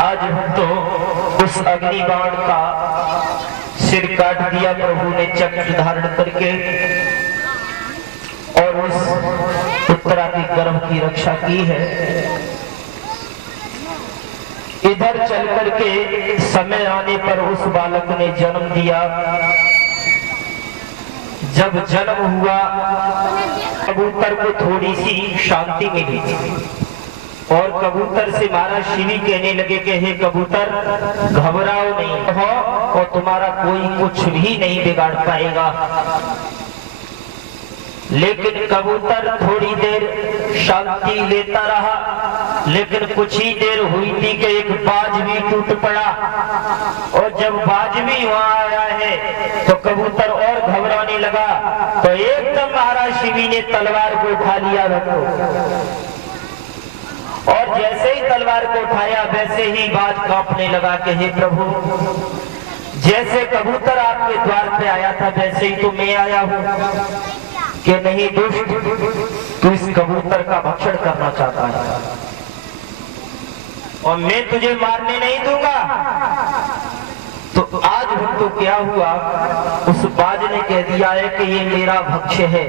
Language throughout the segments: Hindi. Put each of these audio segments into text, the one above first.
आज हम तो उस अग्निबाण का सिर काट दिया प्रभु ने चक्र धारण करके, और उस उत्तरा के गर्भ की रक्षा की है। इधर चल करके समय आने पर उस बालक ने जन्म दिया। जब जन्म हुआ कबूतर को थोड़ी सी शांति मिली और कबूतर से महाराज शिवी कहने लगे कि हे कबूतर, घबराओ नहीं हो और तुम्हारा कोई कुछ भी नहीं बिगाड़ पाएगा। लेकिन कबूतर थोड़ी देर शांति लेता रहा, लेकिन कुछ ही देर हुई थी कि एक बाज भी टूट पड़ा, और जब बाज भी वहां आया है तो कबूतर और घबराने लगा। तो एकदम महाराज शिवी ने तलवार को उठा लिया रखो, और जैसे ही तलवार को उठाया वैसे ही बाज कांपने लगा कि हे प्रभु, जैसे कबूतर आपके द्वार पे आया था वैसे ही तो मैं आया हूं। कि नहीं दुष्ट, तू इस कबूतर का भक्षण करना चाहता है और मैं तुझे मारने नहीं दूंगा। तो आज तो क्या हुआ, उस बाज ने कह दिया है कि ये मेरा भक्ष्य है,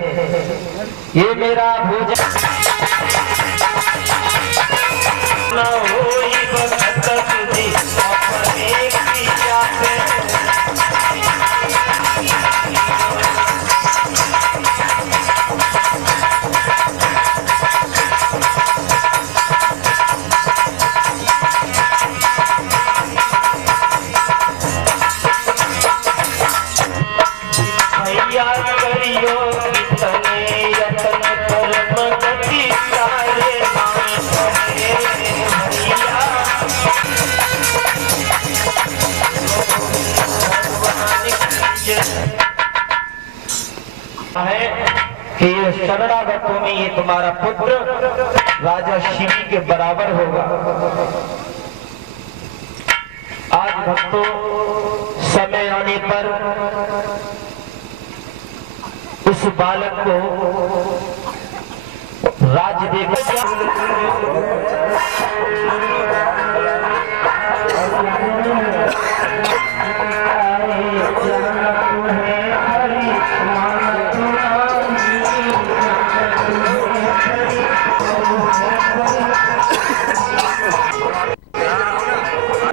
ये मेरा भोजन है कि ये शरणागतों में ये तुम्हारा पुत्र राजा शिवी के बराबर होगा। आज भक्तों, समय आने पर उस बालक को राज देकर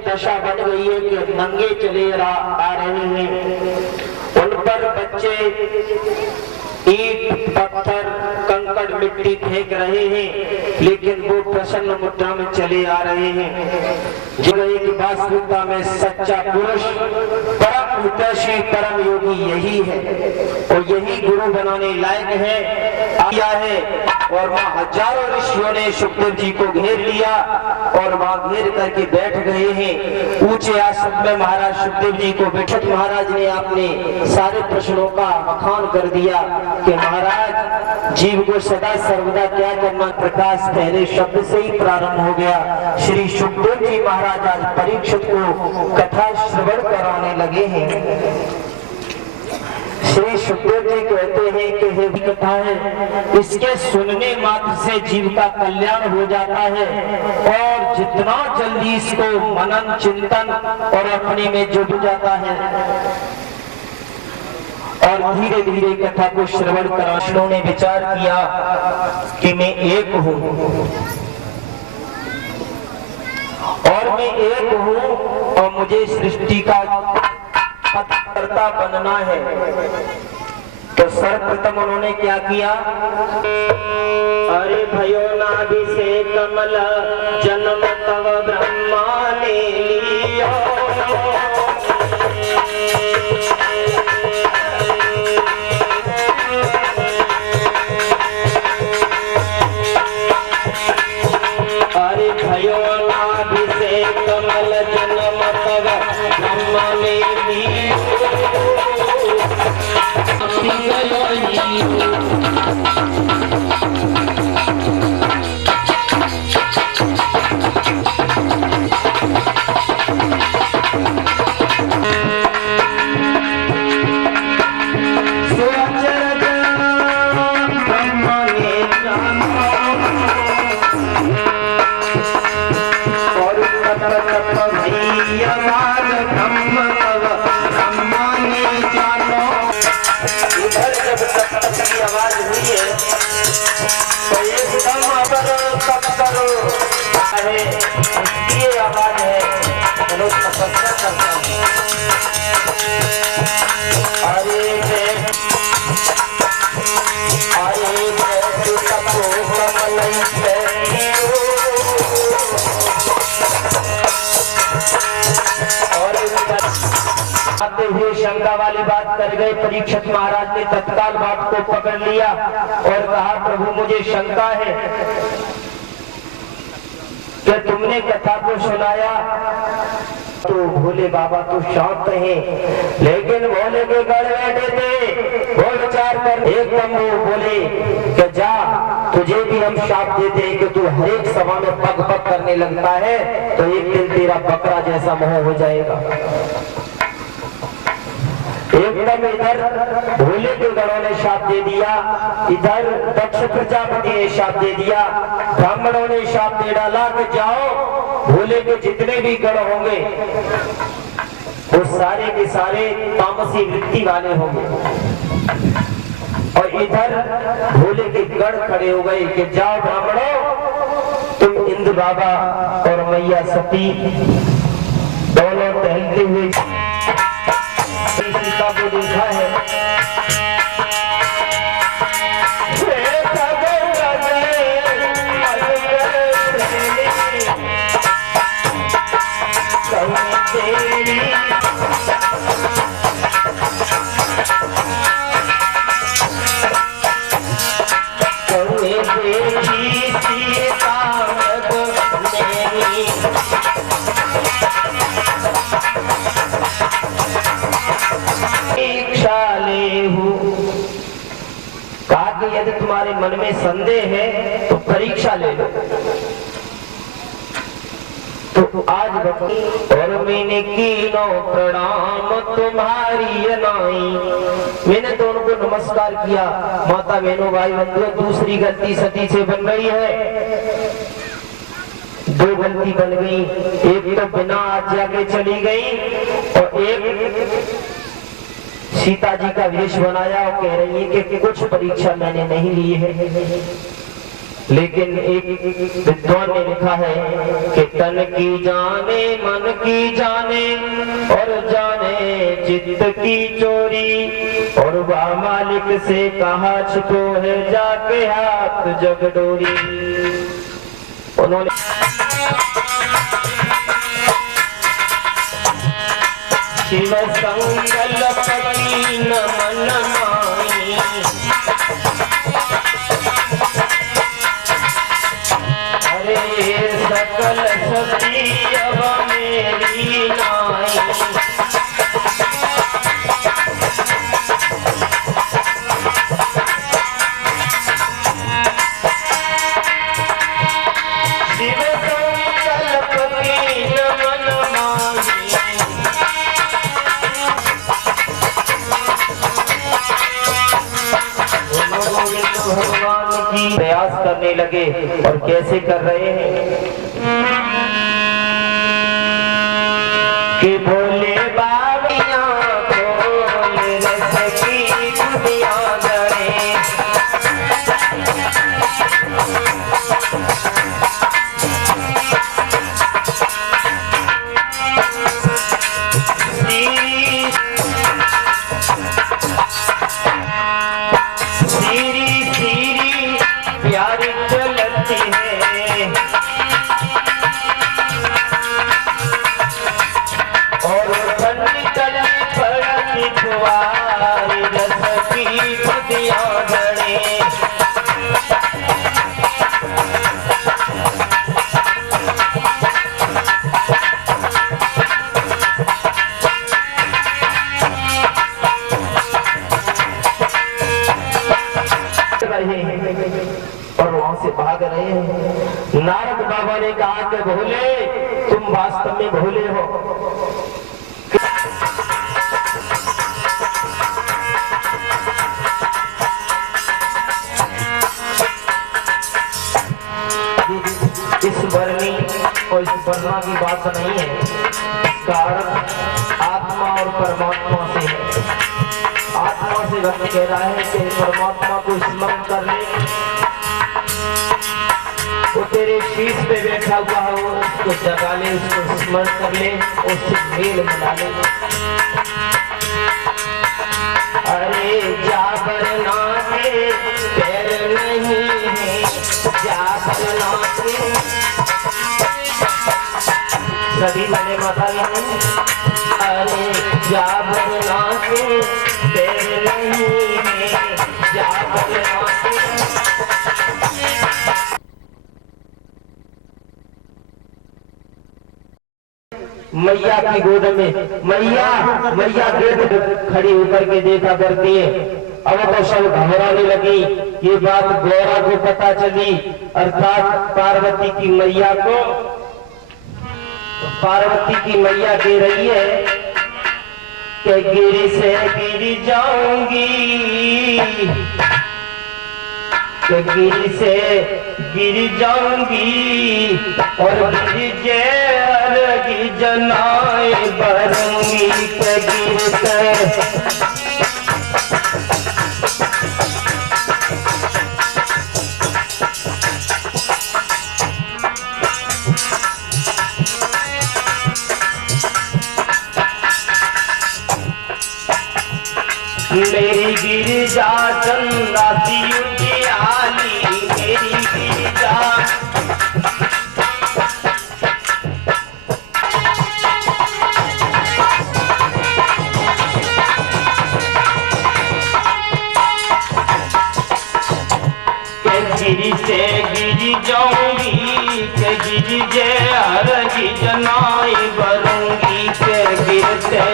दशा बन गई है कि नंगे चले आ रहे हैं, उन पर बच्चे ईंट पत्थर कंकड़ मिट्टी फेंक रहे हैं, लेकिन वो प्रसन्न मुद्रा में चले आ रहे हैं। जिन्हें की वास्तविकता में सच्चा पुरुष परम हितैषी परम योगी यही है, और यही गुरु बनाने लायक है, आया है। और वहाँ हजारों ऋषियों ने सुखदेव जी को घेर लिया और वहाँ घेर करके बैठ गए हैं। ऊंचे आसन में महाराज सुखदेव जी को बैठक महाराज ने अपने सारे प्रश्नों का बखान कर दिया कि महाराज, जीव को सदा सर्वदा क्या करना, प्रकाश पहले शब्द से ही प्रारंभ हो गया। श्री सुखदेव जी महाराज आज परीक्षित को कथा श्रवण कराने लगे हैं। श्री सुखदेव जी कहते हैं कि हे कथा है, इसके सुनने मात्र से जीव का कल्याण हो जाता है, और जितना जल्दी इसको मनन चिंतन और अपने में जुट जाता है, और धीरे धीरे कथा को श्रवण कराशनों ने विचार किया कि मैं एक हूँ, और मैं एक हूँ, और मुझे सृष्टि का कर्ता बनना है। तो सर्वप्रथम उन्होंने क्या किया, अरे भयो नाभि से कमल जन्म तव ब्रह्मा ने लिया, अरे भयो नाभि से कमल जन्म तव ब्रह्मा ने लिया। और तप तप भई आवाज ब्रह्म तव ब्रह्मानी जानो। इधर जब तप तप की आवाज हुई है तो एकदम अगर तप करो है उसकी आवाज है चलो तपस्या करता हूँ। आते हुए शंका वाली बात कर गए। परीक्षित महाराज ने तत्काल बात को पकड़ लिया और कहा प्रभु मुझे शंका है कि तुमने कथा को सुनाया तो भोले बाबा तो शांत हैं, लेकिन भोले के गढ़ बैठे थे वो विचार कर एकदम वो बोले कि जा तुझे भी हम शाप देते हैं कि तू हर एक सभा में पग पग करने लगता है तो एक दिन तेरा बकरा जैसा मोह हो जाएगा। एकदम इधर भोले के गणों ने शाप दे दिया, इधर दक्ष प्रजापति ने शाप दे दिया, ब्राह्मणों ने शाप दे डाला कि जाओ भोले के जितने भी गण होंगे वो सारे के सारे तामसी वृत्ति वाले होंगे। और इधर भोले के गण खड़े हो गए कि जाओ ब्राह्मणों तुम इंद्र बाबा और मैया सती दोनों टहलते हुए सीता को देखा है। यदि तुम्हारे मन में संदेह है तो परीक्षा ले लो। तो आज और मैंने कीनो प्रणाम तुम्हारी नाई, मैंने तो उनको नमस्कार किया। माता बहनों भाई बंधुओं दूसरी गलती सती से बन रही है, दो गलती बन गई। एक तो बिना आज्ञा के चली गई और एक सीता जी का वेश बनाया और कह रही है कि कुछ परीक्षा मैंने नहीं ली है। लेकिन एक विद्वान ने लिखा है कि तन की जाने मन की जाने और जाने चित्त की चोरी, और वह मालिक से कहा छुपो है जाके हाथ जगडोरी। उन्होंने शिव संकल्प की न मन मानी, अरे सकल सती अब मेरी नाई। शिव संकल्प की न मन मानी, भगवान की प्रयास करने लगे। और कैसे कर रहे हैं कि भोले बाबिया भोले रस की दुनिया जड़े, प्यारी चलती है और ठंडी चली पड़ती फुवारी रस की खुदियां जड़े। और वहां से भाग रहे हैं। नारद बाबा ने कहा कि भोले तुम वास्तव में भोले हो। इस वर्णी और इस भावना की बात नहीं है, इसका अर्थ आत्मा और परमात्मा से है। आत्मा से भक्त कह रहा है कि परमात्मा को स्मरण कर ले, वो तेरे शीश पे बैठा हुआ हो, उसको जगा ले, उसको स्मरण कर ले, उससे मेल मिला ले। अरे जागरना के पैर नहीं है, जागरना के सभी बने माता नहीं। अरे जागरना के पैर नहीं है, जागरना के मैया की गोद में मैया गेट खड़ी होकर के देखा करती है। अब तो सब घबराने लगी। ये बात गौरा को पता चली, अर्थात पार्वती की मैया को। पार्वती की मैया कह रही है कि गिरी से गिर जाऊंगी, कि गिरी से गिर जाऊंगी और गिर की जनाए बरूंगी, के गिर से मेरी गिरिजा चंदा सी उजियाली, मेरी गिरिजा गिरी से गिर जाऊंगी, के गिरी जे हरगी जनाई बरूंगी, के गिर से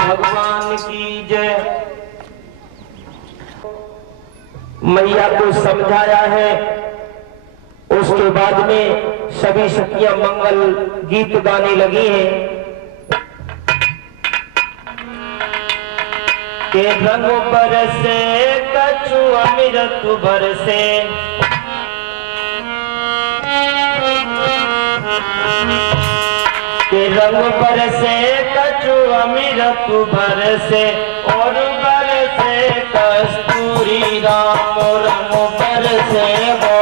भगवान की जय। मैया को समझाया है। उसके बाद में सभी सखियां मंगल गीत गाने लगी हैं के रंग बरसे कछु अमृत बरसे, के रंग बरसे कछु अमृत बरसे और बरसे कस्तूरी राम रंग बरसे वो।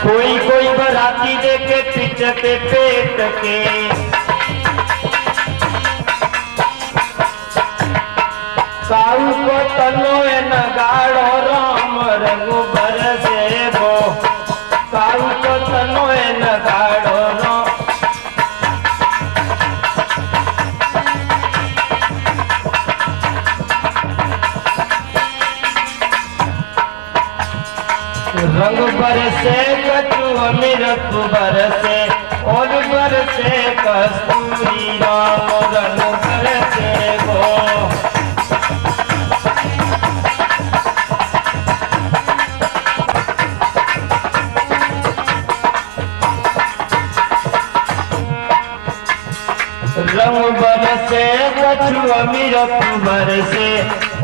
कोई कोई बराती देखे पिचके पेट के, काऊ को तनो नगाड़ो राम रंग बरसे वो, काऊ को तनो नगाड़ो राम रंग बरसे कछु अमृत बरसे और बरसे कस्तूरी राम रंग बरसे वो। रंग बरसे कछु अमृत बरसे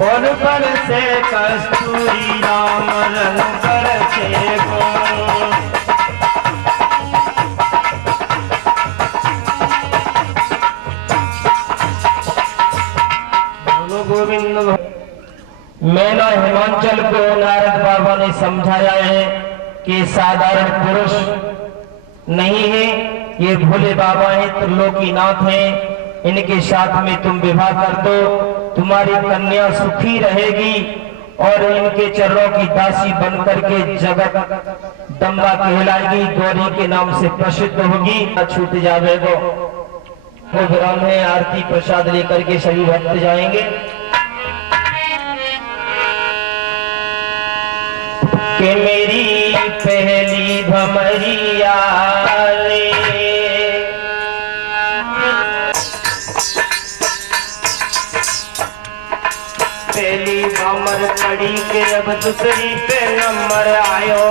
और बरसे कस्तूरी राम रंग बरसे गो। गोविंद मैना हिमांचल को नारद बाबा ने समझाया है कि साधारण पुरुष नहीं है, ये भोले बाबा हैं, त्रिलोकीनाथ हैं, इनके साथ में तुम विवाह कर दो, तुम्हारी कन्या सुखी रहेगी और इनके चरणों की दासी बनकर के जगत दम्बा कहलाएगी, गौरी के नाम से प्रसिद्ध होगी, छूट जाएगा। वो विराम है, आरती प्रसाद लेकर के सभी भक्त जाएंगे। कि मेरी पहली भमरिया रे, पहली भमर पड़ी के अब दूसरी पे नंबर आयो,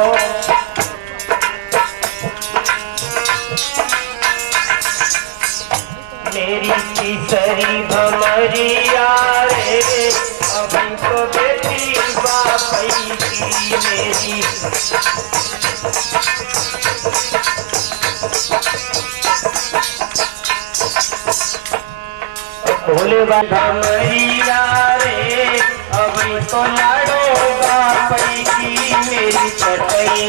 मेरी तीसरी भमरिया रे अभी तो बेटी बापई की मेरी। भोले भमरिया रे अभी तो लाडो बापई की मेरी चटई।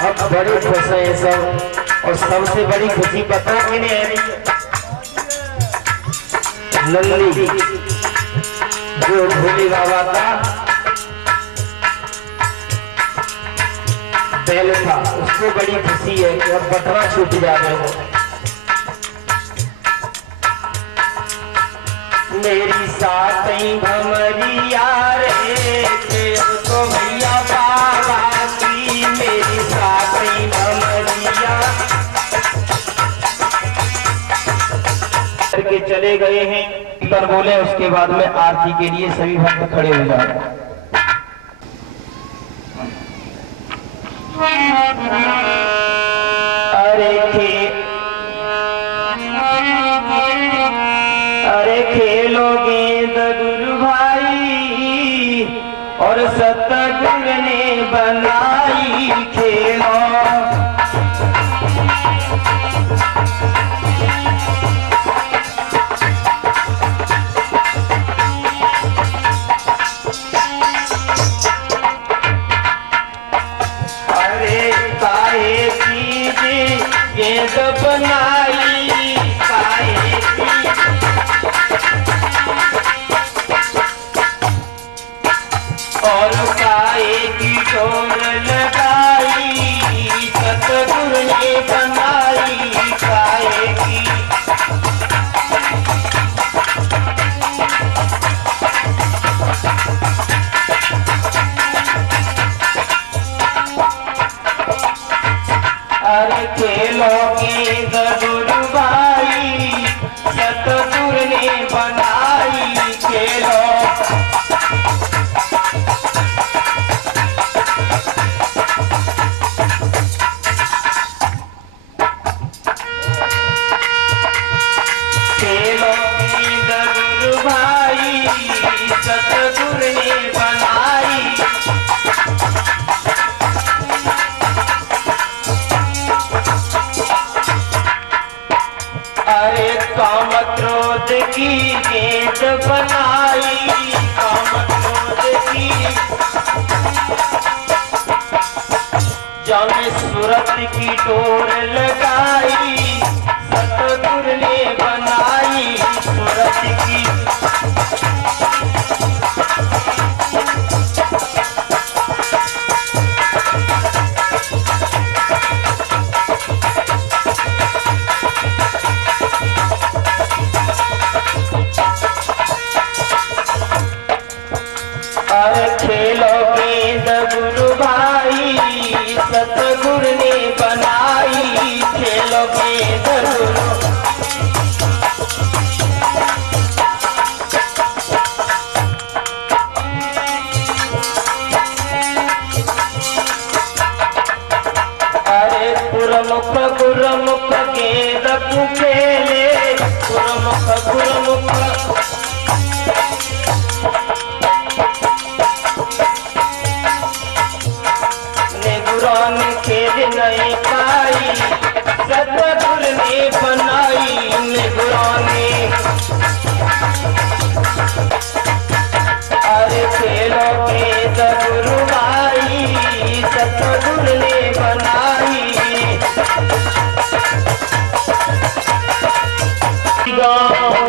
अब बड़े खुश हैं सब, और सबसे बड़ी खुशी पता किन्हें है? नंदी जो भोले बाबा का बैल था, उसको बड़ी खुशी है कि अब बटवा छूट जा रहे हो। मेरी सातई भमरिया रे तो भैया बाबा की मेरी सातई भमरिया करके चले गए हैं। पर बोले उसके बाद में आरती के लिए सभी भक्त खड़े हो जाए। अरे खेलोगे गुरु भाई और सतगुरु ने बनाई खेलो। अरे काहे चीज गेंद बनाई काहे और काहे की डोर लगाई सतगुरु ने बनाई काहे की। अरे खेलोगे गुरु भाई सतगुरु ने बनाई खेलो। गुरु भाई सतगुरु ने बनाई। अरे काम क्रोध की गेंद बनाई काम क्रोध की जब सूरत की डोर लगाई सतगुरु ने बनाई सूरत की। अरे खेलोगे गुरु भाई सतगुरु ने बनाई खेलोगे गुरु। अरे गुरुमुख गुरुमुख गेंद खेले गुरुमुख गुरुमुख खेल नहीं पाई सतगुरु ने बनाई निगरानी। अरे खेलोगे गुरु भाई सतगुरु ने बनाई। गाँव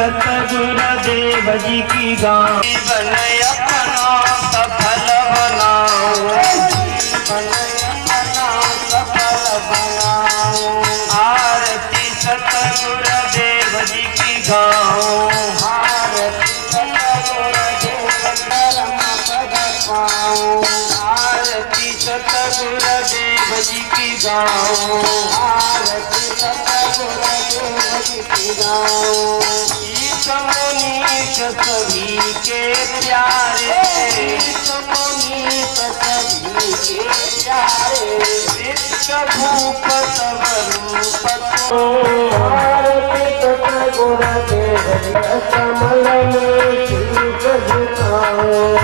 सतगुरुदेव जी की गाँव जीवन अपना सफल बनाओ, सफल बनाओ। आरती सतगुरुदेव जी की गाँव, आरती सतगुरुदेव धर्म पद पाओ, आरती सतगुरुदेव जी की गाँव, आरती सतगुरुदेव जी की गाँव। मुनीश सभी के प्यारे, मुनीश सभी के प्यारे, विश्व भूप सब रूप आरती सतगुरुदेव कमल में शीश झुकाओ।